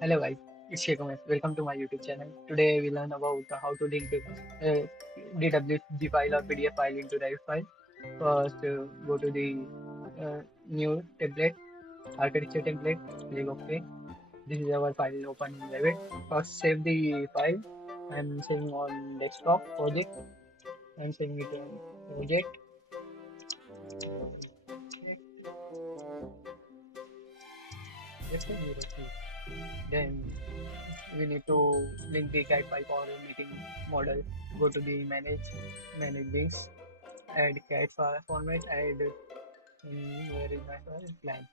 Hello guys, it's Shekhar. Welcome to my YouTube channel. Today we learn about how to link DWG file or PDF file into Revit file. First, go to the new template, architecture template, click OK. This is our file open in Revit. First, save the file. I'm saving on desktop project. I'm saving it on project. Just a 03. Then we need to link the CAD file for making model. Go to the manage links, add CAD file format, add where is my file plan.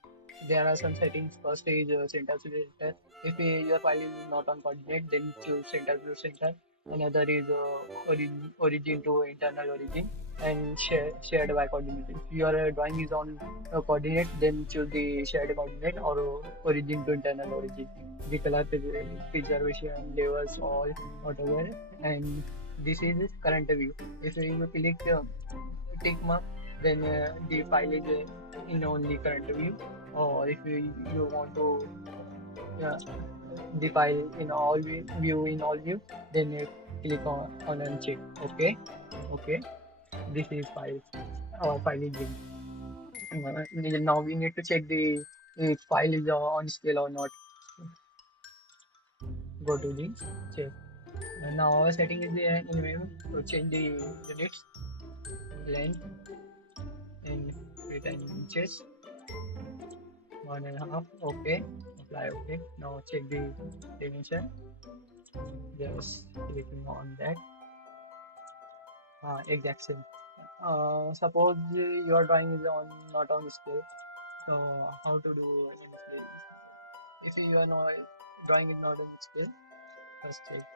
There are some settings. First is center to center. If your file is not on coordinate, then choose center to center. Another is origin to internal origin and shared by coordinate. If your drawing is on coordinate, then choose the shared coordinate or origin to internal origin. The color preservation levels all whatever, and this is current view. If you click tick mark, then the file is in only current view, or if you want to uh, the file in all view, then click on uncheck. Okay, this is file. Our file is in. Now we need to check the if file is on scale or not. Go to the check. And now our setting is there in menu. So change the units, length, and width and inches. 1.5. Okay. Apply. Okay. Now check the dimension. Just clicking on that. Exact same. Suppose your drawing is on not on scale. So how to do on scale? If your drawing is not on scale, first check.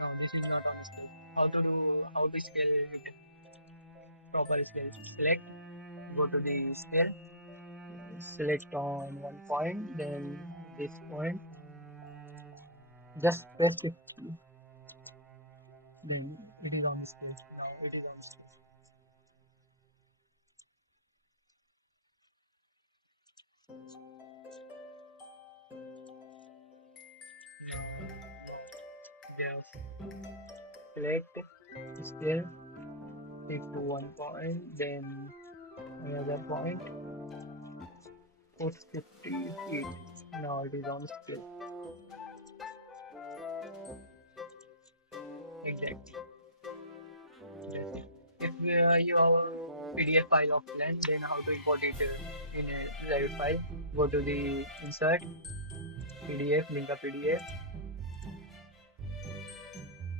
No, this is not on scale. How to scale it? Proper scale. Select. Go to the scale. Select on one point, then this point. Just press 50. Then it is on scale. Now it is on scale. Now, just select scale, take to one point, then another point, put 50 feet. Now it is on scale. Exactly. Yes. If you have a PDF file of plan, then how to import it in a Revit file? Go to the insert, PDF, link a PDF.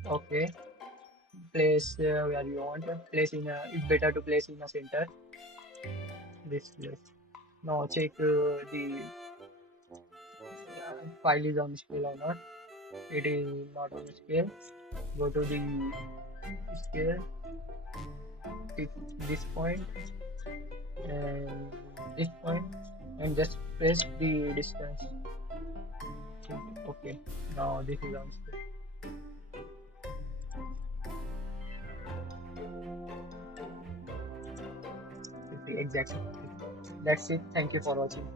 Okay. Place where you want. Place in a. It's better to place in a center. This place. Now check the file is on scale or not. It is not on scale. Go to the scale, pick this point and this point, and just press the distance. Okay, now this is on scale. Exactly. That's it. Thank you for watching.